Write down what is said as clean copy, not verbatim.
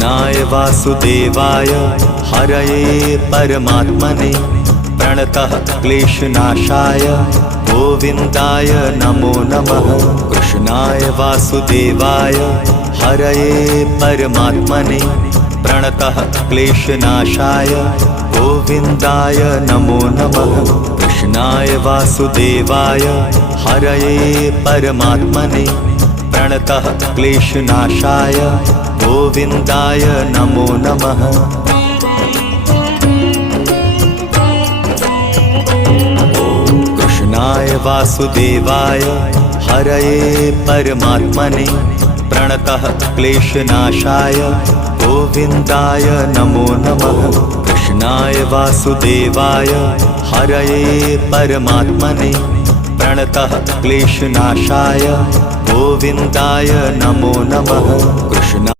कृष्णाय वासुदेवाय हरये परमात्मने प्रणतः क्लेशनाशाय गोविन्दाय नमो नमः। कृष्णाय वासुदेवाय हरये परमात्मने प्रणतः क्लेशनाशाय गोविन्दाय नमो नमः। कृष्णाय वासुदेवाय हरये परमात्मने प्रणतः क्लेशनाशाय गोविन्दाय नमो नमः। कृष्णाय वासुदेवाय हरये परमात्मने प्रणतः क्लेशनाशाय गोविन्दाय नमो नमः। कृष्णाय वासुदेवाय हरये परमात्मने प्रणतः क्लेशनाशाय गोविन्दाय नमो नमः। कृष्ण